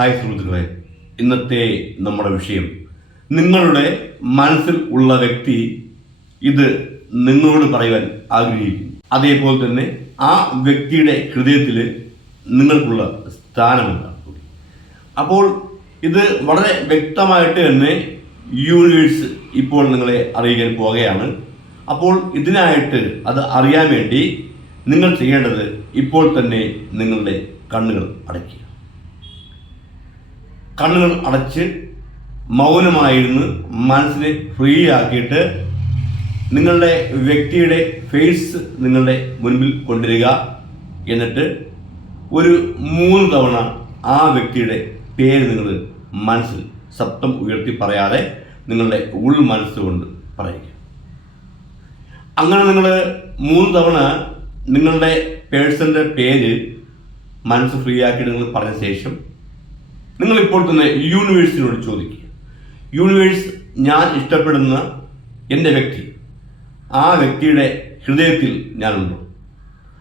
Hi സുഹൃത്തുക്കളെ. ഇന്നത്തെ നമ്മുടെ വിഷയം. നിങ്ങളുടെ മനസ്സിൽ ഉള്ള വ്യക്തി ഇത് നിങ്ങളോട് പറയുവാൻ ആഗ്രഹിക്കുന്നു. അതേപോലെ തന്നെ ആ വ്യക്തിയുടെ ഹൃദയത്തിൽ നിങ്ങൾക്കുള്ള സ്ഥാനമുണ്ട്. അപ്പോൾ ഇത് വളരെ വ്യക്തമായിട്ട് തന്നെ യൂണിവേഴ്സ് ഇപ്പോൾ നിങ്ങളെ അറിയിക്കാൻ പോവുകയാണ്. അപ്പോൾ ഇതിനായിട്ട് അത് അറിയാൻ വേണ്ടി നിങ്ങൾ ചെയ്യേണ്ടത് ഇപ്പോൾ തന്നെ നിങ്ങളുടെ കണ്ണുകൾ അടയ്ക്കുക. കണ്ണുകൾ അടച്ച് മൗനമായിരുന്ന് മനസ്സിനെ ഫ്രീ ആക്കിയിട്ട് നിങ്ങളുടെ വ്യക്തിയുടെ ഫേസ് നിങ്ങളുടെ മുൻപിൽ കൊണ്ടുവരിക എന്നിട്ട് ഒരു മൂന്ന് തവണ ആ വ്യക്തിയുടെ പേര് നിങ്ങൾ മനസ്സിൽ സപ്തം ഉയർത്തി പറയാതെ നിങ്ങളുടെ ഉൾ മനസ്സുകൊണ്ട് പറയുക. അങ്ങനെ നിങ്ങൾ മൂന്ന് തവണ നിങ്ങളുടെ പേഴ്സന്റെ പേര് മനസ്സ് ഫ്രീ ആക്കിയിട്ട് നിങ്ങൾ പറഞ്ഞ ശേഷം നിങ്ങൾ ഇപ്പോൾ തന്നെ യൂണിവേഴ്സിനോട് ചോദിക്കുക. യൂണിവേഴ്സ് ഞാൻ ഇഷ്ടപ്പെടുന്ന എന്റെ വ്യക്തി. ആ വ്യക്തിയുടെ ഹൃദയത്തിൽ ഞാനുണ്ടോ?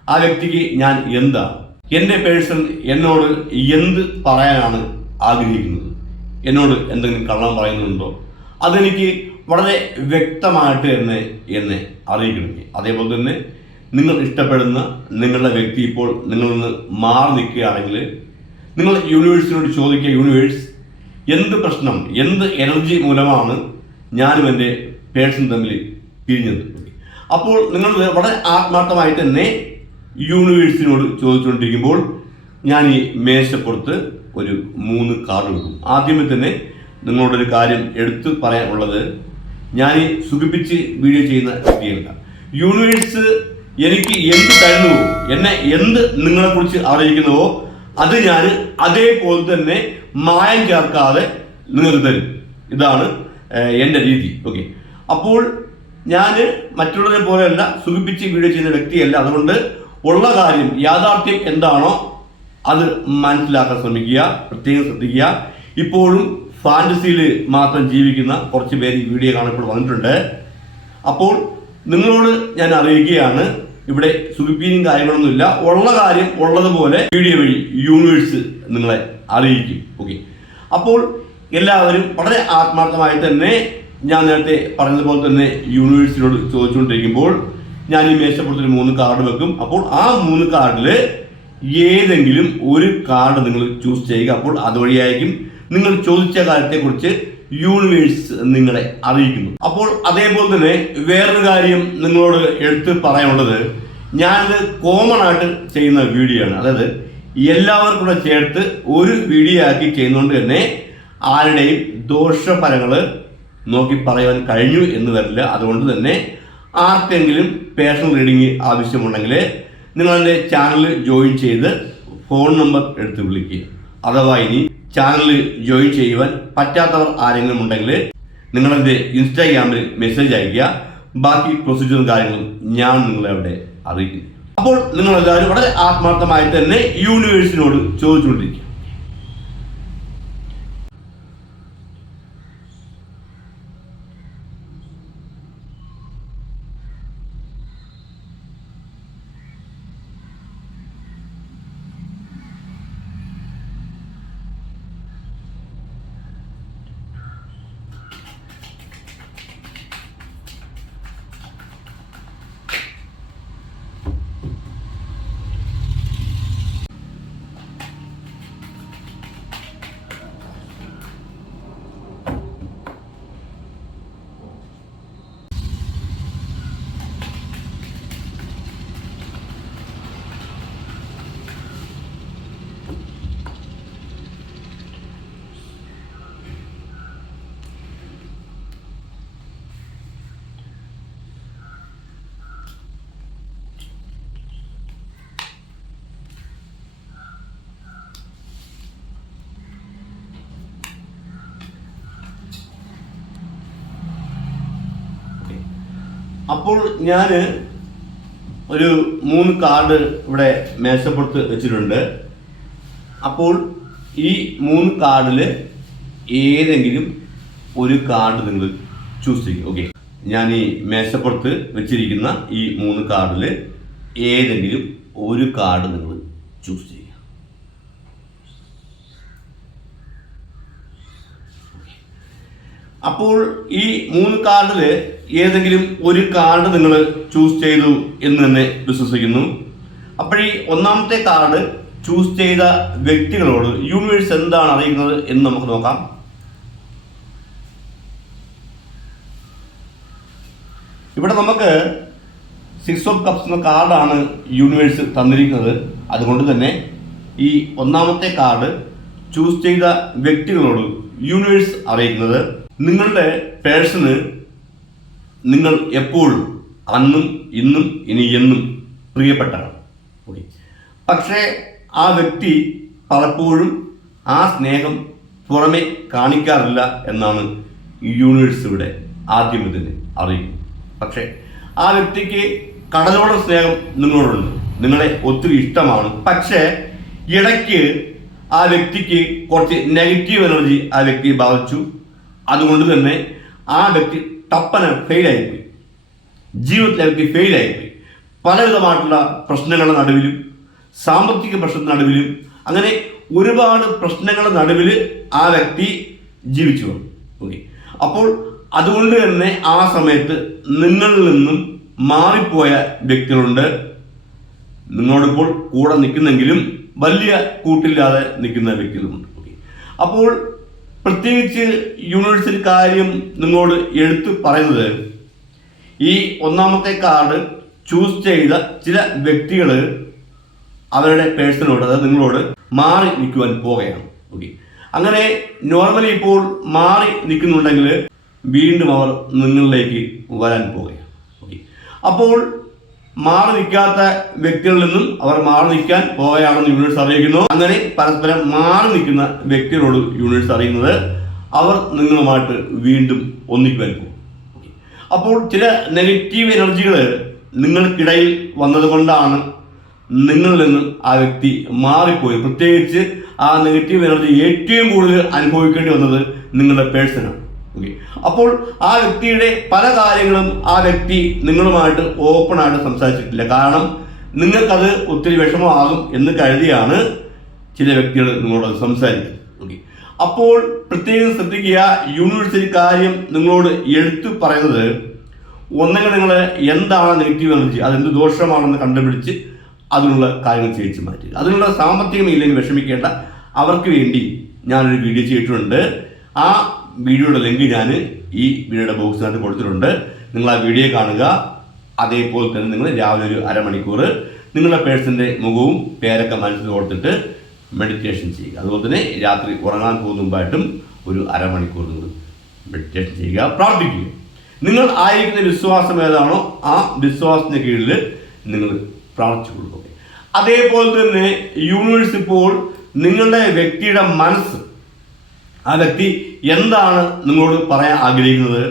ആ വ്യക്തിക്ക് ഞാൻ എന്താ? എന്റെ പേഴ്സൺ എന്നോട് എന്ത് പറയാനാണ് ആഗ്രഹിക്കുന്നത്? എന്നോട് എന്തെങ്കിലും കള്ളം പറയുന്നുണ്ടോ? അതെനിക്ക് വളരെ വ്യക്തമായിട്ട് തന്നെ എന്നെ അറിയിക്കണമെങ്കിൽ അതേപോലെ തന്നെ നിങ്ങൾ ഇഷ്ടപ്പെടുന്ന നിങ്ങളുടെ വ്യക്തി ഇപ്പോൾ നിങ്ങളിൽ നിന്ന് മാറി നിൽക്കുകയാണെങ്കിൽ നിങ്ങൾ യൂണിവേഴ്സിനോട് ചോദിക്കുക യൂണിവേഴ്സ് എന്ത് പ്രശ്നം? എന്ത് എനർജി മൂലമാണ് ഞാനും എന്റെ പേഴ്സൺ തമ്മിൽ പിരിഞ്ഞത്? അപ്പോൾ നിങ്ങൾ വളരെ ആത്മാർത്ഥമായിട്ട് തന്നെ യൂണിവേഴ്സിനോട് ചോദിച്ചുകൊണ്ടിരിക്കുമ്പോൾ ഞാൻ ഈ മേശപ്പുറത്ത് ഒരു മൂന്ന് കാർഡ് കൊടുക്കും ആദ്യമേ തന്നെ നിങ്ങളോടൊരു കാര്യം എടുത്തു പറയാനുള്ളത് ഞാൻ ഈ സുഖിപ്പിച്ച് വീഡിയോ ചെയ്യുന്ന വ്യക്തിയല്ല. യൂണിവേഴ്സ് എനിക്ക് എന്ത് തരുന്നുവോ എന്നെ എന്ത് നിങ്ങളെക്കുറിച്ച് അറിയിക്കുന്നുവോ അത് ഞാൻ അതേപോലെ തന്നെ മായം ചേർക്കാതെ നിങ്ങൾക്ക് തരും ഇതാണ് എന്റെ രീതി. ഓക്കെ. അപ്പോൾ ഞാൻ മറ്റുള്ളവരെ പോലെയല്ല സുഖിപ്പിച്ച് വീഡിയോ ചെയ്യുന്ന വ്യക്തിയല്ല. അതുകൊണ്ട് ഉള്ള കാര്യം യാഥാർത്ഥ്യം എന്താണോ അത് മനസ്സിലാക്കാൻ ശ്രമിക്കുക പ്രത്യേകം ശ്രദ്ധിക്കുക. ഇപ്പോഴും ഫാന്റസിയിൽ മാത്രം ജീവിക്കുന്ന കുറച്ച് പേര് ഈ വീഡിയോ കാണുമ്പോൾ വന്നിട്ടുണ്ട്. അപ്പോൾ നിങ്ങളോട് ഞാൻ അറിയിക്കുകയാണ് ഇവിടെ സുഖിപ്പീനും കാര്യങ്ങളൊന്നുമില്ല ഉള്ള കാര്യം ഉള്ളതുപോലെ വീഡിയോ വഴി യൂണിവേഴ്സ് നിങ്ങളെ അറിയിക്കും. ഓക്കെ അപ്പോൾ എല്ലാവരും വളരെ ആത്മാർത്ഥമായി തന്നെ ഞാൻ നേരത്തെ പറഞ്ഞതുപോലെ തന്നെ യൂണിവേഴ്സിനോട് ചോദിച്ചുകൊണ്ടിരിക്കുമ്പോൾ ഞാൻ ഈ മേശപ്പുറത്തൊരു മൂന്ന് കാർഡ് വെക്കും. അപ്പോൾ ആ മൂന്ന് കാർഡിൽ ഏതെങ്കിലും ഒരു കാർഡ് നിങ്ങൾ ചൂസ് ചെയ്യുക. അപ്പോൾ അതുവഴിയായിരിക്കും നിങ്ങൾ ചോദിച്ച കാര്യത്തെക്കുറിച്ച് യൂണിവേഴ്സ് നിങ്ങളെ അറിയിക്കുന്നു. അപ്പോൾ അതേപോലെ തന്നെ വേറൊരു കാര്യം നിങ്ങളോട് എടുത്ത് പറയാനുള്ളത് ഞാനിത് കോമൺ ആയിട്ട് ചെയ്യുന്ന വീഡിയോ ആണ്. അതായത് എല്ലാവർക്കും കൂടെ ചേർത്ത് ഒരു വീഡിയോ ആക്കി ചെയ്യുന്നതുകൊണ്ട് തന്നെ ആരുടെയും ദോഷഫലങ്ങൾ നോക്കി പറയുവാൻ കഴിഞ്ഞു എന്ന് വരില്ല. അതുകൊണ്ട് തന്നെ ആർക്കെങ്കിലും പേഴ്സണൽ റീഡിംഗ് ആവശ്യമുണ്ടെങ്കിൽ നിങ്ങളെന്റെ ചാനൽ ജോയിൻ ചെയ്ത് ഫോൺ നമ്പർ എടുത്ത് വിളിക്കുക. അഥവാ ഇനി ചാനൽ ജോയിൻ ചെയ്യുവാൻ പറ്റാത്തവർ ആരെങ്കിലും ഉണ്ടെങ്കിൽ നിങ്ങളെന്റെ ഇൻസ്റ്റാഗ്രാമിൽ മെസ്സേജ് അയക്കുക ബാക്കി പ്രൊസീജിയറും കാര്യങ്ങളും ഞാൻ നിങ്ങളെ അവിടെ അറിയിക്കും. അപ്പോൾ നിങ്ങളെല്ലാവരും വളരെ ആത്മാർത്ഥമായി തന്നെ യൂണിവേഴ്സിനോട് ചോദിച്ചുകൊണ്ടിരിക്കുക. അപ്പോൾ ഞാൻ ഒരു മൂന്ന് കാർഡ് ഇവിടെ മേശപ്പുറത്ത് വെച്ചിട്ടുണ്ട്. അപ്പോൾ ഈ മൂന്ന് കാർഡിൽ ഏതെങ്കിലും ഒരു കാർഡ് നിങ്ങൾ ചൂസ് ചെയ്യും ഓക്കെ? ഞാൻ ഈ മേശപ്പുറത്ത് വെച്ചിരിക്കുന്ന ഈ മൂന്ന് കാർഡിൽ ഏതെങ്കിലും ഒരു കാർഡ് നിങ്ങൾ ചൂസ് ചെയ്യുക അപ്പോൾ ഈ മൂന്ന് കാർഡിൽ ഏതെങ്കിലും ഒരു കാർഡ് നിങ്ങൾ ചൂസ് ചെയ്തു എന്ന് തന്നെ വിശ്വസിക്കുന്നു. അപ്പോൾ ഈ ഒന്നാമത്തെ കാർഡ് ചൂസ് ചെയ്ത വ്യക്തികളോട് യൂണിവേഴ്സ് എന്താണ് അറിയിക്കുന്നത് എന്ന് നമുക്ക് നോക്കാം. ഇവിടെ നമുക്ക് സിക്സ് ഓഫ് കപ്സ് എന്ന കാർഡാണ് യൂണിവേഴ്സ് തന്നിരിക്കുന്നത്. അതുകൊണ്ട് തന്നെ ഈ ഒന്നാമത്തെ കാർഡ് ചൂസ് ചെയ്ത വ്യക്തികളോട് യൂണിവേഴ്സ് അറിയിക്കുന്നത്. നിങ്ങളുടെ പേഴ്സണ് നിങ്ങൾ എപ്പോഴും അന്നും ഇന്നും ഇനി എന്നും പ്രിയപ്പെട്ടാണ് ഓക്കെ. പക്ഷേ ആ വ്യക്തി പലപ്പോഴും ആ സ്നേഹം പുറമെ കാണിക്കാറില്ല എന്നാണ് യൂണിവേഴ്സ് ഇവിടെ ആദ്യം ഇതിന് അറിയുന്നത്. പക്ഷേ ആ വ്യക്തിക്ക് കടലോളം സ്നേഹം നിങ്ങളോടുണ്ട്. നിങ്ങളെ ഒത്തിരി ഇഷ്ടമാണ്. പക്ഷേ ഇടയ്ക്ക് ആ വ്യക്തിക്ക് കുറച്ച് നെഗറ്റീവ് എനർജി ആ വ്യക്തിയെ ബാധിച്ചു. അതുകൊണ്ട് തന്നെ ആ വ്യക്തി ടപ്പന ഫെയിലായിപ്പോയി ജീവിതത്തിൽ വ്യക്തി ഫെയിലായിപ്പോയി പലവിധമായിട്ടുള്ള പ്രശ്നങ്ങളുടെ നടുവിലും സാമ്പത്തിക പ്രശ്നത്തിന് നടുവിലും അങ്ങനെ ഒരുപാട് പ്രശ്നങ്ങളുടെ നടുവിൽ ആ വ്യക്തി ജീവിച്ചു വന്നു. ഓക്കെ അപ്പോൾ അതുകൊണ്ട് തന്നെ ആ സമയത്ത് നിങ്ങളിൽ നിന്നും മാറിപ്പോയ വ്യക്തികളുണ്ട്. നിങ്ങളോടിപ്പോൾ കൂടെ നിൽക്കുന്നെങ്കിലും വലിയ കൂട്ടില്ലാതെ നിൽക്കുന്ന വ്യക്തികളുമുണ്ട്. അപ്പോൾ പ്രത്യേകിച്ച് യൂണിവേഴ്സിറ്റി കാര്യം നിങ്ങളോട് എടുത്തു പറയുന്നത് ഈ ഒന്നാമത്തെ കാർഡ് ചൂസ് ചെയ്ത ചില വ്യക്തികൾ അവരുടെ പേഴ്സണോട് അതായത് നിങ്ങളോട് മാറി നിൽക്കുവാൻ പോവുകയാണ്. ഓക്കെ അങ്ങനെ നോർമലി ഇപ്പോൾ മാറി നിൽക്കുന്നുണ്ടെങ്കിൽ വീണ്ടും അവർ നിങ്ങളിലേക്ക് വരാൻ പോവുകയാണ്. ഓക്കെ അപ്പോൾ മാറി നിൽക്കാത്ത വ്യക്തികളിൽ നിന്നും അവർ മാറി നിൽക്കാൻ പോവുകയാണെന്ന് യൂണിവേഴ്സ് അറിയിക്കുന്നു. അങ്ങനെ പരസ്പരം മാറി നിൽക്കുന്ന വ്യക്തികളോട് യൂണിവേഴ്സ് അറിയുന്നത് അവർ നിങ്ങളുമായിട്ട് വീണ്ടും ഒന്നിക്കുവാൻ പോകും. അപ്പോൾ ചില നെഗറ്റീവ് എനർജികൾ നിങ്ങൾക്കിടയിൽ വന്നതുകൊണ്ടാണ് നിങ്ങളിൽ നിന്ന് ആ വ്യക്തി മാറിപ്പോയി. പ്രത്യേകിച്ച് ആ നെഗറ്റീവ് എനർജി ഏറ്റവും കൂടുതൽ അനുഭവിക്കേണ്ടി വന്നത് നിങ്ങളുടെ പേഴ്സണാണ്. ഓക്കെ അപ്പോൾ ആ വ്യക്തിയുടെ പല കാര്യങ്ങളും ആ വ്യക്തി നിങ്ങളുമായിട്ട് ഓപ്പൺ ആയിട്ട് സംസാരിച്ചിട്ടില്ല. കാരണം നിങ്ങൾക്കത് ഒത്തിരി വിഷമമാകും എന്ന് കരുതിയാണ് ചില വ്യക്തികൾ നിങ്ങളോട് സംസാരിക്കുന്നത്. ഓക്കെ അപ്പോൾ പ്രത്യേകം ശ്രദ്ധിക്കുക യൂണിവേഴ്സിറ്റി കാര്യം നിങ്ങളോട് എടുത്തു പറയുന്നത് ഒന്നെങ്കിൽ നിങ്ങൾ എന്താണ് നെഗറ്റീവ് എനർജി അതെന്ത് ദോഷമാണെന്ന് കണ്ടുപിടിച്ച് അതിനുള്ള കാര്യങ്ങൾ ചെയ്യിച്ച് മാറ്റുക. അതിനുള്ള സാമ്പത്തികം ഇല്ലെങ്കിൽ വിഷമിക്കേണ്ട. അവർക്ക് വേണ്ടി ഞാനൊരു വീഡിയോ ചെയ്തിട്ടുണ്ട്. ആ വീഡിയോയുടെ ലിങ്ക് ഞാൻ ഈ വീഡിയോയുടെ ബോക്സിനകത്ത് കൊടുത്തിട്ടുണ്ട്. നിങ്ങൾ ആ വീഡിയോ കാണുക. അതേപോലെ തന്നെ നിങ്ങൾ രാവിലെ ഒരു അരമണിക്കൂർ നിങ്ങളുടെ പേഴ്സന്റെ മുഖവും പേരൊക്കെ മനസ്സിൽ ഓർത്തിട്ട് മെഡിറ്റേഷൻ ചെയ്യുക. അതുപോലെ തന്നെ രാത്രി ഉറങ്ങാൻ പോകുന്ന മുമ്പായിട്ടും ഒരു അരമണിക്കൂർ നിങ്ങൾ മെഡിറ്റേഷൻ ചെയ്യുക. പ്രാർത്ഥിക്കുക. നിങ്ങൾ ആയിരിക്കുന്ന വിശ്വാസം ഏതാണോ ആ വിശ്വാസത്തിന് കീഴിൽ നിങ്ങൾ പ്രാർത്ഥിച്ചു കൊടുക്കുക. അതേപോലെ തന്നെ യൂണിവേഴ്സ് ഇപ്പോൾ നിങ്ങളുടെ വ്യക്തിയുടെ മനസ്സ് ആ വ്യക്തി എന്താണ് നിങ്ങളോട് പറയാൻ ആഗ്രഹിക്കുന്നത്?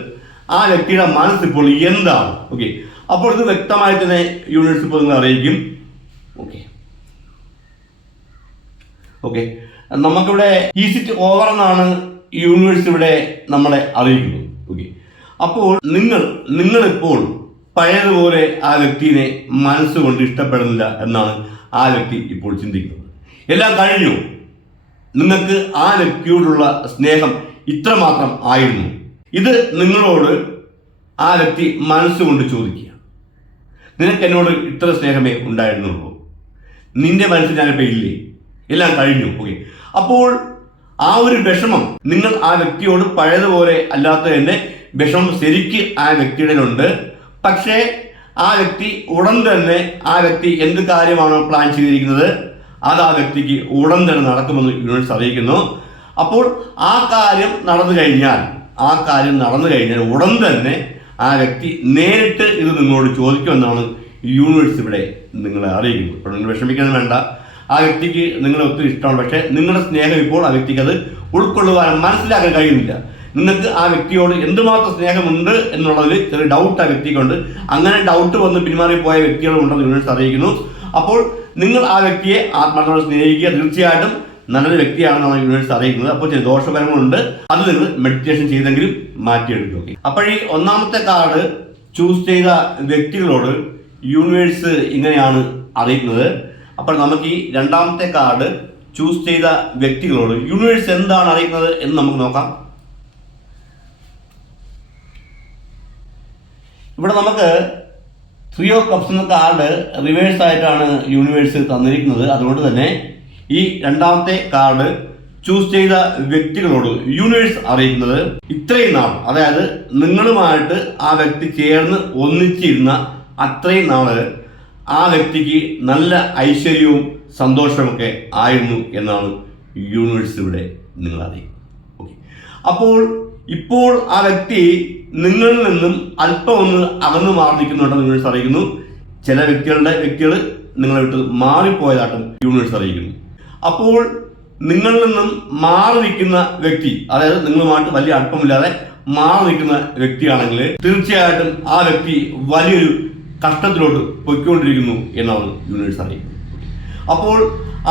ആ വ്യക്തിയുടെ മനസ്സിപ്പോൾ എന്താണ്? ഓക്കെ അപ്പോൾ ഇത് വ്യക്തമായി തന്നെ യൂണിവേഴ്സ് ഇപ്പോൾ നിങ്ങൾ അറിയിക്കും. ഓക്കെ ഓക്കെ നമുക്കിവിടെ ഈസിറ്റ് ഓവർ എന്നാണ് യൂണിവേഴ്സ് ഇവിടെ നമ്മളെ അറിയിക്കുന്നത്. ഓക്കെ അപ്പോൾ നിങ്ങൾ നിങ്ങളിപ്പോൾ പഴയതുപോലെ ആ വ്യക്തിയെ മനസ്സുകൊണ്ട് ഇഷ്ടപ്പെടുന്നില്ല എന്നാണ് ആ വ്യക്തി ഇപ്പോൾ ചിന്തിക്കുന്നത്. എല്ലാം കഴിഞ്ഞു. നിങ്ങൾക്ക് ആ വ്യക്തിയോടുള്ള സ്നേഹം ഇത്രമാത്രം ആയിരുന്നു. ഇത് നിങ്ങളോട് ആ വ്യക്തി മനസ്സുകൊണ്ട് ചോദിക്കുക. നിനക്ക് എന്നോട് ഇത്ര സ്നേഹമേ ഉണ്ടായിരുന്നുള്ളൂ. നിന്റെ മനസ്സിൽ ഞാനിപ്പോൾ ഇല്ലേ? എല്ലാം കഴിഞ്ഞു. ഓക്കെ അപ്പോൾ ആ ഒരു വിഷമം നിങ്ങൾ ആ വ്യക്തിയോട് പഴയതുപോലെ അല്ലാത്തതിന്റെ വിഷമം ശരിക്ക് ആ വ്യക്തിയുടെ ഉണ്ട് പക്ഷേ ആ വ്യക്തി ഉടൻ തന്നെ ആ വ്യക്തി എന്ത് കാര്യമാണോ പ്ലാൻ ചെയ്തിരിക്കുന്നത് അത് ആ വ്യക്തിക്ക് ഉടൻ തന്നെ നടക്കുമെന്ന് യൂണിവേഴ്സ് അറിയിക്കുന്നു. അപ്പോൾ ആ കാര്യം നടന്നു കഴിഞ്ഞാൽ ആ കാര്യം നടന്നു കഴിഞ്ഞാൽ ഉടൻ തന്നെ ആ വ്യക്തി നേരിട്ട് ഇത് നിങ്ങളോട് ചോദിക്കുമെന്നാണ് യൂണിവേഴ്സ് ഇവിടെ നിങ്ങളെ അറിയിക്കുന്നത്. അപ്പോൾ നിങ്ങൾ വിഷമിക്കുന്നത് വേണ്ട. ആ വ്യക്തിക്ക് നിങ്ങളെ ഒത്തിരി ഇഷ്ടമാണ്. പക്ഷേ നിങ്ങളുടെ സ്നേഹം ഇപ്പോൾ ആ വ്യക്തിക്ക് അത് ഉൾക്കൊള്ളുവാൻ മനസ്സിലാക്കാൻ കഴിയുന്നില്ല. നിങ്ങൾക്ക് ആ വ്യക്തിയോട് എന്തുമാത്രം സ്നേഹമുണ്ട് എന്നുള്ളതിൽ ചെറിയ ഡൗട്ട് ആ വ്യക്തിക്കുണ്ട്. അങ്ങനെ ഡൗട്ട് വന്ന് പിന്മാറിപ്പോയ വ്യക്തികളുണ്ടെന്ന് യൂണിവേഴ്സ് അറിയിക്കുന്നു. അപ്പോൾ നിങ്ങൾ ആ വ്യക്തിയെ ആത്മാർത്ഥമായി സ്നേഹിക്കുക തീർച്ചയായിട്ടും നല്ലൊരു വ്യക്തിയാണെന്നാണ് യൂണിവേഴ്സ് അറിയിക്കുന്നത്. അപ്പോൾ ചില ദോഷപരങ്ങളുണ്ട് അത് നിങ്ങൾ മെഡിറ്റേഷൻ ചെയ്തെങ്കിലും മാറ്റിയെടുക്കും അപ്പോൾ ഈ ഒന്നാമത്തെ കാർഡ് ചൂസ് ചെയ്ത വ്യക്തികളോട് യൂണിവേഴ്സ് ഇങ്ങനെയാണ് അറിയിക്കുന്നത്. അപ്പോൾ നമുക്ക് ഈ രണ്ടാമത്തെ കാർഡ് ചൂസ് ചെയ്ത വ്യക്തികളോട് യൂണിവേഴ്സ് എന്താണ് അറിയിക്കുന്നത് എന്ന് നമുക്ക് നോക്കാം. ഇവിടെ നമുക്ക് ത്രീ ഓഫ് കപ്സ് എന്ന കാർഡ് റിവേഴ്സ് ആയിട്ടാണ് യൂണിവേഴ്സ് തന്നിരിക്കുന്നത്. അതുകൊണ്ട് തന്നെ ഈ രണ്ടാമത്തെ കാർഡ് ചൂസ് ചെയ്ത വ്യക്തികളോട് യൂണിവേഴ്സ് അറിയിക്കുന്നത് ഇത്രയും നാൾ. അതായത് നിങ്ങളുമായിട്ട് ആ വ്യക്തി ചേർന്ന് ഒന്നിച്ചിരുന്ന അത്രയും നാൾ ആ വ്യക്തിക്ക് നല്ല ഐശ്വര്യവും സന്തോഷമൊക്കെ ആയിരുന്നു എന്നാണ് യൂണിവേഴ്സ് ഇവിടെ നിങ്ങൾ അറിയിക്കുന്നത് ഓക്കെ അപ്പോൾ ഇപ്പോൾ ആ വ്യക്തി നിങ്ങളിൽ നിന്നും അല്പം ഒന്ന് അകന്നു മാറി നിൽക്കുന്നുണ്ടെന്ന് യൂണിവേഴ്സ് അറിയിക്കുന്നു. ചില വ്യക്തികളുടെ വ്യക്തികൾ നിങ്ങളെ വിട്ട് മാറിപ്പോയതായിട്ടും യൂണിവേഴ്സ് അറിയിക്കുന്നു. അപ്പോൾ നിങ്ങളിൽ നിന്നും മാറി നിൽക്കുന്ന വ്യക്തി അതായത് നിങ്ങളുമായിട്ട് വലിയ അടുപ്പമില്ലാതെ മാറി നിൽക്കുന്ന വ്യക്തിയാണെങ്കിൽ തീർച്ചയായിട്ടും ആ വ്യക്തി വലിയൊരു കഷ്ടത്തിലോട്ട് പൊയ്ക്കൊണ്ടിരിക്കുന്നു എന്നാണ് യൂണിവേഴ്സ് അറിയിക്കുന്നത്. അപ്പോൾ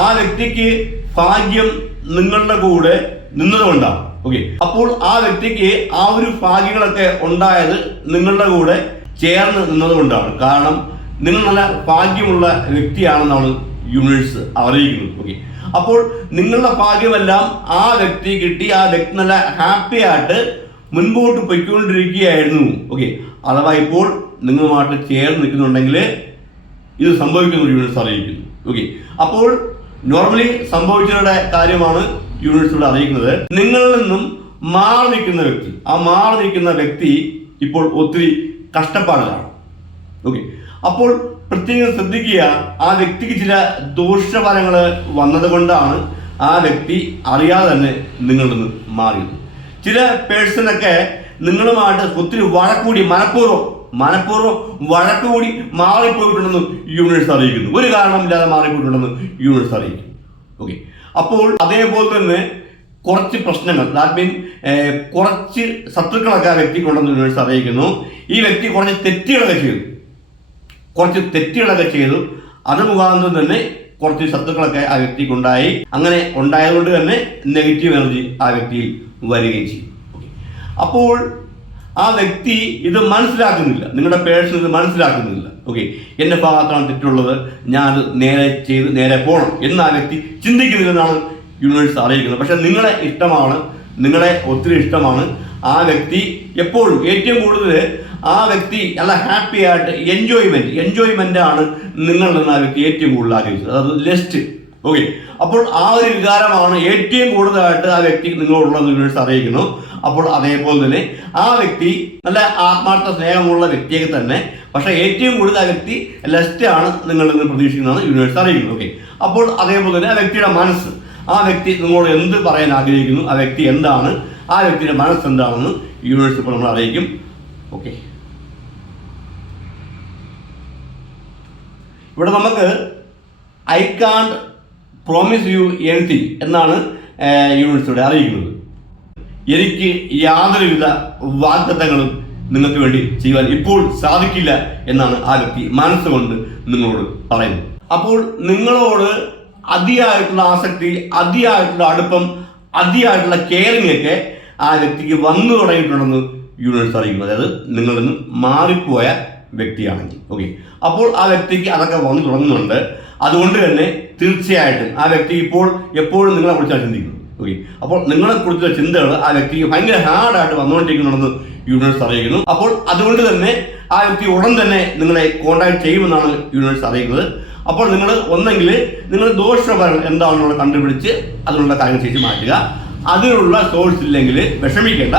ആ വ്യക്തിക്ക് ഭാഗ്യം നിങ്ങളുടെ കൂടെ നിന്നതുകൊണ്ടാണ് ഓക്കെ അപ്പോൾ ആ വ്യക്തിക്ക് ആ ഒരു ഭാഗ്യങ്ങളൊക്കെ ഉണ്ടായത് നിങ്ങളുടെ കൂടെ ചേർന്ന് നിന്നതുകൊണ്ടാണ്. കാരണം നിങ്ങൾ നല്ല ഭാഗ്യമുള്ള വ്യക്തിയാണെന്നാണ് യൂണിവേഴ്സ് അറിയിക്കുന്നത്. ഓക്കെ അപ്പോൾ നിങ്ങളുടെ ഭാഗ്യമെല്ലാം ആ വ്യക്തി കിട്ടി. ആ വ്യക്തി നല്ല ഹാപ്പി ആയിട്ട് മുൻപോട്ട് പൊയ്ക്കൊണ്ടിരിക്കുകയായിരുന്നു. ഓക്കെ അഥവാ ഇപ്പോൾ നിങ്ങളുമായിട്ട് ചേർന്ന് നിൽക്കുന്നുണ്ടെങ്കിൽ ഇത് സംഭവിക്കുന്ന യൂണിവേഴ്സ് അറിയിക്കുന്നു. ഓക്കെ അപ്പോൾ നോർമലി സംഭവിച്ചവരുടെ കാര്യമാണ് യൂണിവേഴ്സ് ഇവിടെ അറിയിക്കുന്നത് നിങ്ങളിൽ നിന്നും മാറി നിൽക്കുന്ന വ്യക്തി. ആ മാറി നിൽക്കുന്ന വ്യക്തി ഇപ്പോൾ ഒത്തിരി കഷ്ടപ്പാടിലാണ്. ഓക്കെ അപ്പോൾ പ്രത്യേകം ശ്രദ്ധിക്കുക ആ വ്യക്തിക്ക് ചില ദോഷഫലങ്ങൾ വന്നതുകൊണ്ടാണ് ആ വ്യക്തി അറിയാതെ തന്നെ നിങ്ങളിൽ നിന്ന് മാറിയത്. ചില പേഴ്സണൊക്കെ നിങ്ങളുമായിട്ട് ഒത്തിരി വഴക്കൂടി മനഃപൂർവം മനഃപൂർവം വഴക്കുകൂടി മാറിപ്പോയിട്ടുണ്ടെന്ന് യൂണിവേഴ്സ് അറിയിക്കുന്നു. ഒരു കാരണമില്ലാതെ മാറിപ്പോയിട്ടുണ്ടെന്ന് യൂണിവേഴ്സ് അറിയിക്കുന്നു. ഓക്കെ അപ്പോൾ അതേപോലെ തന്നെ കുറച്ച് പ്രശ്നങ്ങൾ ദാറ്റ് മീൻ കുറച്ച് ശത്രുക്കളൊക്കെ ആ വ്യക്തിക്കുണ്ടെന്ന് യൂണിവേഴ്സ് അറിയിക്കുന്നു. ഈ വ്യക്തി കുറച്ച് തെറ്റുകളൊക്കെ ചെയ്തു. കുറച്ച് തെറ്റുകളൊക്കെ ചെയ്തു. അത് മുഖാന്തരം തന്നെ കുറച്ച് ശത്രുക്കളൊക്കെ ആ വ്യക്തിക്കുണ്ടായി അങ്ങനെ ഉണ്ടായതുകൊണ്ട് തന്നെ നെഗറ്റീവ് എനർജി ആ വ്യക്തിയിൽ വരികയും ചെയ്യും. അപ്പോൾ ആ വ്യക്തി ഇത് മനസ്സിലാക്കുന്നില്ല. നിങ്ങളുടെ പേഴ്സൺ ഇത് മനസ്സിലാക്കുന്നില്ല. ഓക്കെ എന്റെ ഭാഗത്താണ് തെറ്റുള്ളത്. ഞാൻ നേരെ ചെയ്ത് നേരെ പോകണം എന്ന് ആ വ്യക്തി ചിന്തിക്കുന്നില്ലെന്നാണ് യൂണിവേഴ്സ് അറിയിക്കുന്നത്. പക്ഷെ നിങ്ങളെ ഇഷ്ടമാണ്. നിങ്ങളെ ഒത്തിരി ഇഷ്ടമാണ്. ആ വ്യക്തി എപ്പോഴും ഏറ്റവും കൂടുതൽ ആ വ്യക്തി നല്ല ഹാപ്പി ആയിട്ട് എൻജോയ്മെന്റ് എൻജോയ്മെന്റ് ആണ് നിങ്ങളിൽ നിന്ന് ആ വ്യക്തി ഏറ്റവും കൂടുതൽ ആഗ്രഹിച്ചത്. അതായത് ലെസ്റ്റ് ഓക്കെ അപ്പോൾ ആ ഒരു വികാരമാണ് ഏറ്റവും കൂടുതലായിട്ട് ആ വ്യക്തി നിങ്ങളോടുള്ള യൂണിവേഴ്സ് അറിയിക്കുന്നു. അപ്പോൾ അതേപോലെ തന്നെ ആ വ്യക്തി നല്ല ആത്മാർത്ഥ സ്നേഹമുള്ള വ്യക്തിയൊക്കെ തന്നെ. പക്ഷേ ഏറ്റവും കൂടുതൽ ആ വ്യക്തി ലെസ്റ്റ് ആണ് നിങ്ങളിൽ നിന്ന് പ്രതീക്ഷിക്കുന്നതാണ് യൂണിവേഴ്സ് അറിയുന്നത് ഓക്കെ അപ്പോൾ അതേപോലെ തന്നെ ആ വ്യക്തിയുടെ മനസ്സ്. ആ വ്യക്തി നിങ്ങളോട് എന്ത് പറയാൻ ആഗ്രഹിക്കുന്നു? ആ വ്യക്തി എന്താണ്? ആ വ്യക്തിയുടെ മനസ്സ് എന്താണെന്ന് യൂണിവേഴ്സ് ഇപ്പോൾ നമ്മൾ അറിയിക്കും. ഓക്കെ ഇവിടെ നമുക്ക് I can't promise you anything എന്നാണ് യൂണിവേഴ്സിലൂടെ അറിയിക്കുന്നത്. എനിക്ക് യാതൊരുവിധ വാഗ്ദത്തങ്ങളും നിങ്ങൾക്ക് വേണ്ടി ചെയ്യുവാൻ ഇപ്പോൾ സാധിക്കില്ല എന്നാണ് ആ വ്യക്തി മനസ്സുകൊണ്ട് നിങ്ങളോട് പറയുന്നത്. അപ്പോൾ നിങ്ങളോട് അതിയായിട്ടുള്ള ആസക്തി അതിയായിട്ടുള്ള അടുപ്പം അതിയായിട്ടുള്ള കെയറിംഗ് ഒക്കെ ആ വ്യക്തിക്ക് വന്നു തുടങ്ങിയിട്ടുണ്ടെന്ന് യൂണിവേഴ്സ് അറിയുന്നു. അതായത് നിങ്ങളിൽ നിന്ന് മാറിപ്പോയ വ്യക്തിയാണെങ്കിൽ. ഓക്കെ അപ്പോൾ ആ വ്യക്തിക്ക് അതൊക്കെ വന്നു തുടങ്ങുന്നുണ്ട്. അതുകൊണ്ട് തന്നെ തീർച്ചയായിട്ടും ആ വ്യക്തി ഇപ്പോൾ എപ്പോഴും നിങ്ങളെ കുറിച്ചാണ് ചിന്തിക്കുന്നത്. ഓക്കെ അപ്പോൾ നിങ്ങളെ കുറിച്ചുള്ള ചിന്തകൾ ആ വ്യക്തിക്ക് ഭയങ്കര ഹാർഡായിട്ട് വന്നുകൊണ്ടിരിക്കുന്നുണ്ടെന്ന് യൂണിവേഴ്സ് അറിയിക്കുന്നു. അപ്പോൾ അതുകൊണ്ട് തന്നെ ആ വ്യക്തി ഉടൻ തന്നെ നിങ്ങളെ കോൺടാക്ട് ചെയ്യുമെന്നാണ് യൂണിവേഴ്സ് അറിയിക്കുന്നത്. അപ്പോൾ നിങ്ങൾ ഒന്നെങ്കിൽ നിങ്ങൾ ദോഷഫലം എന്താണെന്നുള്ള കണ്ടുപിടിച്ച് അതിനുള്ള കാര്യങ്ങൾ ചെയ്ത് മാറ്റുക. അതിനുള്ള സോഴ്സ് ഇല്ലെങ്കിൽ വിഷമിക്കേണ്ട.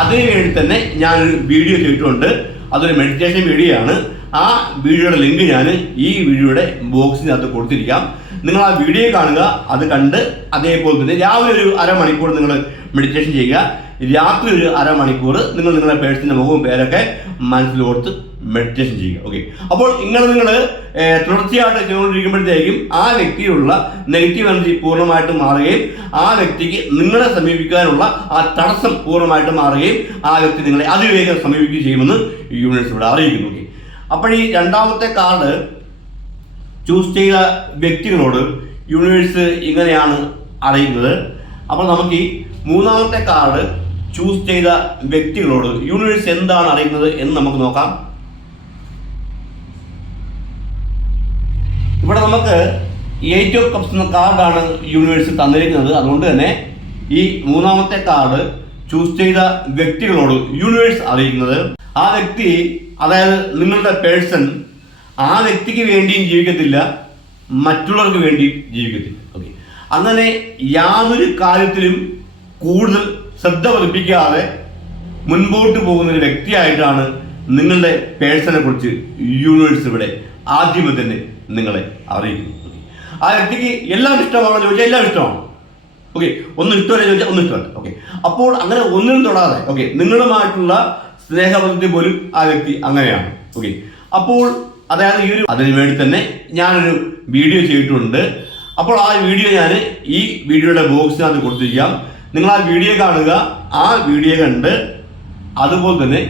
അതിനു വേണ്ടി തന്നെ ഞാനൊരു വീഡിയോ ചെയ്തിട്ടുണ്ട്. അതൊരു മെഡിറ്റേഷൻ വീഡിയോ ആണ്. ആ വീഡിയോയുടെ ലിങ്ക് ഞാൻ ഈ വീഡിയോയുടെ ബോക്സിനകത്ത് കൊടുത്തിരിക്കാം. നിങ്ങൾ ആ വീഡിയോ കാണുക അത് കണ്ട് അതേപോലെ തന്നെ രാവിലെ ഒരു അരമണിക്കൂർ നിങ്ങൾ മെഡിറ്റേഷൻ ചെയ്യുക. രാത്രി ഒരു അരമണിക്കൂർ നിങ്ങൾ നിങ്ങളുടെ പേഴ്സിന്റെ മുഖവും പേരൊക്കെ മനസ്സിലോർത്ത് മെഡിറ്റേഷൻ ചെയ്യുക. ഓക്കെ അപ്പോൾ ഇങ്ങനെ നിങ്ങൾ തുടർച്ചയായിട്ട് ചെയ്തുകൊണ്ടിരിക്കുമ്പോഴത്തേക്കും ആ വ്യക്തിയിലുള്ള നെഗറ്റീവ് എനർജി പൂർണമായിട്ട് മാറുകയും ആ വ്യക്തിക്ക് നിങ്ങളെ സമീപിക്കാനുള്ള ആ തടസ്സം പൂർണമായിട്ട് മാറുകയും ആ വ്യക്തി നിങ്ങളെ അതിവേഗം സമീപിക്കുകയും ചെയ്യുമെന്ന് യൂണിവേഴ്സ് ഇവിടെ അറിയിക്കുന്നു. ഓക്കെ അപ്പോൾ ഈ രണ്ടാമത്തെ കാർഡ് ചൂസ് ചെയ്ത വ്യക്തികളോട് യൂണിവേഴ്സ് ഇങ്ങനെയാണ് അറിയുന്നത്. അപ്പോൾ നമുക്ക് ഈ മൂന്നാമത്തെ കാർഡ് ചൂസ് ചെയ്ത വ്യക്തികളോട് യൂണിവേഴ്സ് എന്താണ് അറിയുന്നത് എന്ന് നമുക്ക് നോക്കാം. ഇവിടെ നമുക്ക് എയ്റ്റ് ഓഫ് കപ്സ് എന്ന കാർഡാണ് യൂണിവേഴ്സ് തന്നിരിക്കുന്നത്. അതുകൊണ്ട് തന്നെ ഈ മൂന്നാമത്തെ കാർഡ് ചൂസ് ചെയ്ത വ്യക്തികളോട് യൂണിവേഴ്സ് അറിയുന്നത്. ആ വ്യക്തി അതായത് നിങ്ങളുടെ പേഴ്സൺ ആ വ്യക്തിക്ക് വേണ്ടിയും ജീവിക്കത്തില്ല മറ്റുള്ളവർക്ക് വേണ്ടി ജീവിക്കത്തില്ല. ഓക്കെ അങ്ങനെ യാതൊരു കാര്യത്തിലും കൂടുതൽ ശ്രദ്ധ പതിപ്പിക്കാതെ മുൻപോട്ട് പോകുന്ന ഒരു വ്യക്തിയായിട്ടാണ് നിങ്ങളുടെ പേഴ്സനെ കുറിച്ച് യൂണിവേഴ്സ് ഇവിടെ ആദ്യമേ തന്നെ നിങ്ങളെ അറിയിക്കുന്നു ആ വ്യക്തിക്ക് എല്ലാം ഇഷ്ടമാണോ ചോദിച്ചാൽ എല്ലാം ഇഷ്ടമാണ്. ഓക്കെ ഒന്ന് ഇട്ടുവരെ ചോദിച്ചാൽ ഒന്ന് ഇഷ്ടമല്ല ഓക്കെ അപ്പോൾ അങ്ങനെ ഒന്നിനും തൊടാതെ ഓക്കെ നിങ്ങളുമായിട്ടുള്ള സ്നേഹബന്ധത്തിൽ പോലും ആ വ്യക്തി അങ്ങനെയാണ്. ഓക്കെ അപ്പോൾ അതായത് ഈ ഒരു അതിനു വേണ്ടി തന്നെ ഞാനൊരു വീഡിയോ ചെയ്തിട്ടുണ്ട്. അപ്പോൾ ആ വീഡിയോ ഞാൻ ഈ വീഡിയോയുടെ ബോക്സിനകത്ത് കൊടുത്തിരിക്കാം. നിങ്ങൾ ആ വീഡിയോ കാണുക. ആ വീഡിയോ കണ്ട് അതുപോലെ തന്നെ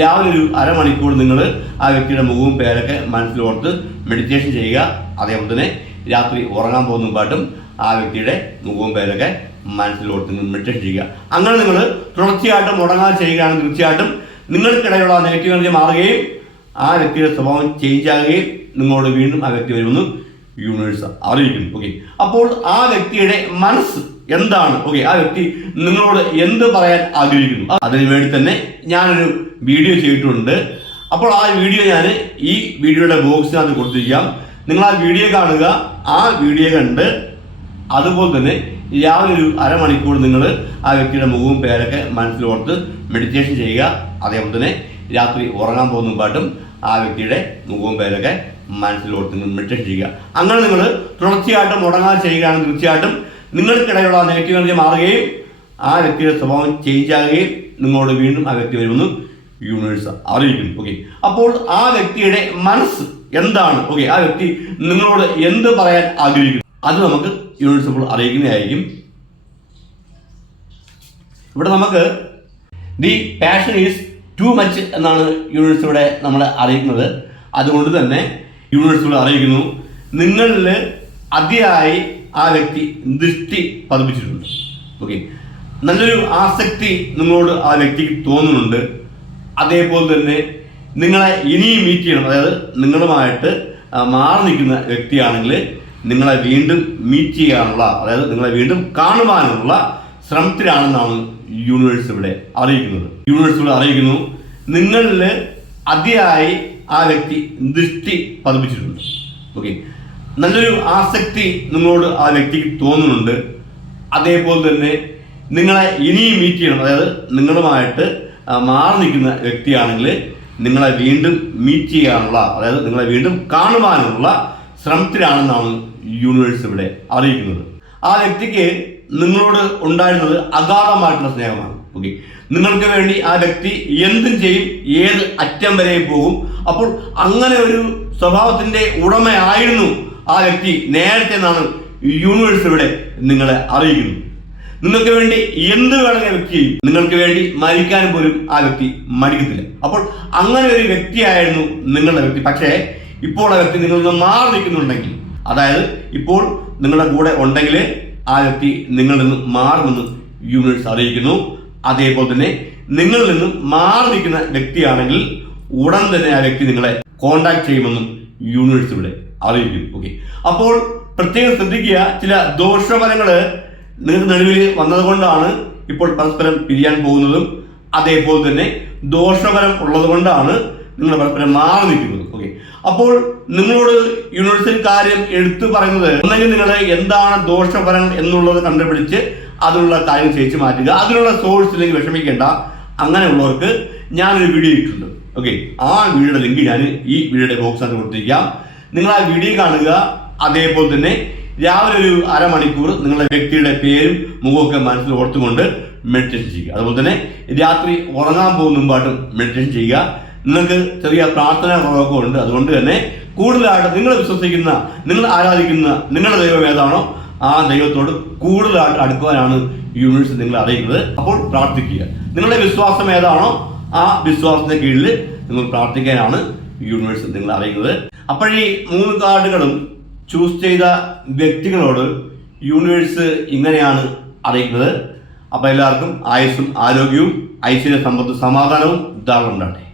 രാവിലെ ഒരു അരമണിക്കൂർ നിങ്ങൾ ആ വ്യക്തിയുടെ മുഖവും പേരൊക്കെ മനസ്സിലോർത്ത് മെഡിറ്റേഷൻ ചെയ്യുക. അതേപോലെ തന്നെ രാത്രി ഉറങ്ങാൻ പോകുന്ന മുമ്പായിട്ടും ആ വ്യക്തിയുടെ മുഖവും പേരൊക്കെ നിങ്ങൾ മെഡിറ്റേഷൻ ചെയ്യുക അങ്ങനെ നിങ്ങൾ തുടർച്ചയായിട്ടും മുടങ്ങാതെ ചെയ്യുകയാണെങ്കിൽ തീർച്ചയായിട്ടും നിങ്ങൾക്കിടയിലുള്ള നെഗറ്റീവ് എനർജി മാറുകയും ആ വ്യക്തിയുടെ സ്വഭാവം ചേഞ്ച് ആകുകയും നിങ്ങളോട് വീണ്ടും ആ വ്യക്തി വരുമെന്ന് യൂണിവേഴ്സ് അറിയിക്കുന്നു. ഓക്കെ അപ്പോൾ ആ വ്യക്തിയുടെ മനസ്സ് എന്താണ്? ഓക്കെ ആ വ്യക്തി നിങ്ങളോട് എന്ത് പറയാൻ ആഗ്രഹിക്കുന്നു? അതിനു വേണ്ടി തന്നെ ഞാനൊരു വീഡിയോ ചെയ്തിട്ടുണ്ട്. അപ്പോൾ ആ വീഡിയോ ഞാൻ ഈ വീഡിയോയുടെ ബോക്സിനകത്ത് കൊടുത്തിരിക്കാം. നിങ്ങൾ ആ വീഡിയോ കാണുക. ആ വീഡിയോ കണ്ട് അതുപോലെ തന്നെ രാവിലെ ഒരു അരമണിക്കൂർ നിങ്ങൾ ആ വ്യക്തിയുടെ മുഖവും പേരൊക്കെ മനസ്സിലോർത്ത് മെഡിറ്റേഷൻ ചെയ്യുക. അതേപോലെ തന്നെ രാത്രി ഉറങ്ങാൻ പോകുന്ന പാട്ടും ആ വ്യക്തിയുടെ മുഖവും പേരൊക്കെ മനസ്സിലോർത്ത് നിങ്ങൾ മെഡിറ്റേഷൻ ചെയ്യുക. അങ്ങനെ നിങ്ങൾ തുടർച്ചയായിട്ടും ഉറങ്ങാൻ ചെയ്യുകയാണെങ്കിൽ തീർച്ചയായിട്ടും നിങ്ങൾക്കിടയിലുള്ള നെഗറ്റീവ് എനർജി മാറുകയും ആ വ്യക്തിയുടെ സ്വഭാവം ചേഞ്ച് ആകുകയും നിങ്ങളോട് വീണ്ടും ആ വ്യക്തി വരുമെന്ന് യൂണിവേഴ്സ് അറിയിക്കുന്നു. ഓക്കെ അപ്പോൾ ആ വ്യക്തിയുടെ മനസ്സ് എന്താണ്? ഓക്കെ ആ വ്യക്തി നിങ്ങളോട് എന്ത് പറയാൻ ആഗ്രഹിക്കുന്നു? അത് നമുക്ക് യൂണിവേഴ്സ് നമ്മൾ അറിയിക്കുന്നതായിരിക്കും ഇവിടെ നമുക്ക് the passion is too much എന്നാണ് യൂണിവേഴ്സ് ഇവിടെ നമ്മൾ അറിയിക്കുന്നത്. അതുകൊണ്ട് തന്നെ യൂണിവേഴ്സ് ഇവിടെ അറിയിക്കുന്നു. നിങ്ങളിൽ അതിയായി ആ വ്യക്തി ദൃഷ്ടി പതിപ്പിച്ചിട്ടുണ്ട്. ഓക്കെ നല്ലൊരു ആസക്തി നിങ്ങളോട് ആ വ്യക്തിക്ക് തോന്നുന്നുണ്ട്. അതേപോലെ തന്നെ നിങ്ങളെ ഇനിയും മീറ്റ് ചെയ്യണം. അതായത് നിങ്ങളുമായിട്ട് മാറി നിൽക്കുന്ന വ്യക്തിയാണെങ്കിൽ നിങ്ങളെ വീണ്ടും മീറ്റ് ചെയ്യാനുള്ള അതായത് നിങ്ങളെ വീണ്ടും കാണുവാനുള്ള ശ്രമത്തിലാണെന്നാണ് യൂണിവേഴ്സ് ഇവിടെ അറിയിക്കുന്നത്. യൂണിവേഴ്സ് ഇവിടെ അറിയിക്കുന്നു നിങ്ങളിൽ അതിയായി ആ വ്യക്തി ദൃഷ്ടി പതിപ്പിച്ചിട്ടുണ്ട്. ഓക്കെ നല്ലൊരു ആസക്തി നിങ്ങളോട് ആ വ്യക്തിക്ക് തോന്നുന്നുണ്ട്. അതേപോലെ തന്നെ നിങ്ങളെ ഇനിയും മീറ്റ് ചെയ്യണം. അതായത് നിങ്ങളുമായിട്ട് മാറി നിൽക്കുന്ന വ്യക്തിയാണെങ്കിൽ നിങ്ങളെ വീണ്ടും മീറ്റ് ചെയ്യാനുള്ള അതായത് നിങ്ങളെ വീണ്ടും കാണുവാനുള്ള ശ്രമത്തിലാണെന്നാണ് യൂണിവേഴ്സ് ഇവിടെ അറിയിക്കുന്നത്. ആ വ്യക്തിക്ക് നിങ്ങളോട് ഉണ്ടായിരുന്നത് അഗാധമായിട്ടുള്ള സ്നേഹമാണ്. ഓക്കെ നിങ്ങൾക്ക് വേണ്ടി ആ വ്യക്തി എന്തും ചെയ്യും ഏത് അറ്റം വരെ പോകും. അപ്പോൾ അങ്ങനെ ഒരു സ്വഭാവത്തിന്റെ ഉടമയായിരുന്നു ആ വ്യക്തി. നേരത്തെ എന്നാണ് യൂണിവേഴ്സ് ഇവിടെ നിങ്ങളെ അറിയിക്കുന്നത്. നിങ്ങൾക്ക് വേണ്ടി എന്ത് വേണമെങ്കിൽ വ്യക്തി നിങ്ങൾക്ക് വേണ്ടി മരിക്കാൻ പോലും ആ വ്യക്തി മടിക്കത്തില്ല. അപ്പോൾ അങ്ങനെ ഒരു വ്യക്തിയായിരുന്നു നിങ്ങളുടെ വ്യക്തി. പക്ഷേ ഇപ്പോൾ ആ വ്യക്തി നിന്ന് മാറി നിൽക്കുന്നുണ്ടെങ്കിൽ അതായത് ഇപ്പോൾ നിങ്ങളുടെ കൂടെ ഉണ്ടെങ്കിൽ ആ വ്യക്തി നിങ്ങളിൽ നിന്ന് മാറുമെന്ന് യൂണിവേഴ്സ് അറിയിക്കുന്നു. അതേപോലെ തന്നെ നിങ്ങളിൽ നിന്നും മാറി നിൽക്കുന്ന വ്യക്തിയാണെങ്കിൽ ഉടൻ തന്നെ ആ വ്യക്തി നിങ്ങളെ കോണ്ടാക്ട് ചെയ്യുമെന്നും യൂണിവേഴ്സ് ഇവിടെ അറിയിക്കും ഓക്കെ അപ്പോൾ പ്രത്യേകം ശ്രദ്ധിക്കുക ചില ദോഷഫലങ്ങൾ നിങ്ങൾക്ക് നടുവിൽ വന്നതുകൊണ്ടാണ് ഇപ്പോൾ പരസ്പരം പിരിയാൻ പോകുന്നതും. അതേപോലെ തന്നെ ദോഷഫലം ഉള്ളത് കൊണ്ടാണ് നിങ്ങൾ പരസ്പരം മാറി നിൽക്കുന്നത്. അപ്പോൾ നിങ്ങളോട് യൂണിവേഴ്സിൽ കാര്യം എടുത്തു പറയുന്നത് ഒന്നെങ്കിൽ നിങ്ങൾ എന്താണ് ദോഷഫലം എന്നുള്ളത് കണ്ടുപിടിച്ച് അതിനുള്ള കാര്യം ചേച്ചു മാറ്റുക. അതിനുള്ള സോഴ്സ് ഇല്ലെങ്കിൽ വിഷമിക്കേണ്ട. അങ്ങനെയുള്ളവർക്ക് ഞാനൊരു വീഡിയോ ഇട്ടുണ്ട് ഓക്കെ ആ വീഡിയോയുടെ ലിങ്ക് ഞാൻ ഈ വീഡിയോയുടെ ബോക്സിനകത്ത് കൊടുത്തിരിക്കാം. നിങ്ങൾ ആ വീഡിയോ കാണുക. അതേപോലെ തന്നെ രാവിലെ ഒരു അരമണിക്കൂർ നിങ്ങളുടെ വ്യക്തിയുടെ പേരും മുഖമൊക്കെ മനസ്സിൽ ഓർത്തുകൊണ്ട് മെഡിറ്റേഷൻ ചെയ്യുക. അതുപോലെ തന്നെ രാത്രി ഉറങ്ങാൻ പോകുന്ന മുമ്പായിട്ടും മെഡിറ്റേഷൻ ചെയ്യുക. നിങ്ങൾക്ക് ചെറിയ പ്രാർത്ഥന കുറവൊക്കെ ഉണ്ട് അതുകൊണ്ട് തന്നെ കൂടുതലായിട്ട് നിങ്ങൾ വിശ്വസിക്കുന്ന നിങ്ങൾ ആരാധിക്കുന്ന നിങ്ങളുടെ ദൈവം ഏതാണോ ആ ദൈവത്തോട് കൂടുതലായിട്ട് അടുക്കുവാനാണ് യൂണിവേഴ്സ് നിങ്ങൾ അറിയിക്കുന്നത്. അപ്പോൾ പ്രാർത്ഥിക്കുക. നിങ്ങളുടെ വിശ്വാസം ഏതാണോ ആ വിശ്വാസത്തിന് കീഴിൽ നിങ്ങൾ പ്രാർത്ഥിക്കാനാണ് യൂണിവേഴ്സ് നിങ്ങൾ അറിയുന്നത് അപ്പോഴീ മൂന്ന് കാർഡുകളും ചൂസ് ചെയ്ത വ്യക്തികളോട് യൂണിവേഴ്സ് ഇങ്ങനെയാണ് അറിയിക്കുന്നത്. അപ്പോൾ എല്ലാവർക്കും ആയുസ്സും ആരോഗ്യവും ഐശ്വര്യ സമ്പത്തും സമാധാനവും ധാരണ ഉണ്ടാകട്ടെ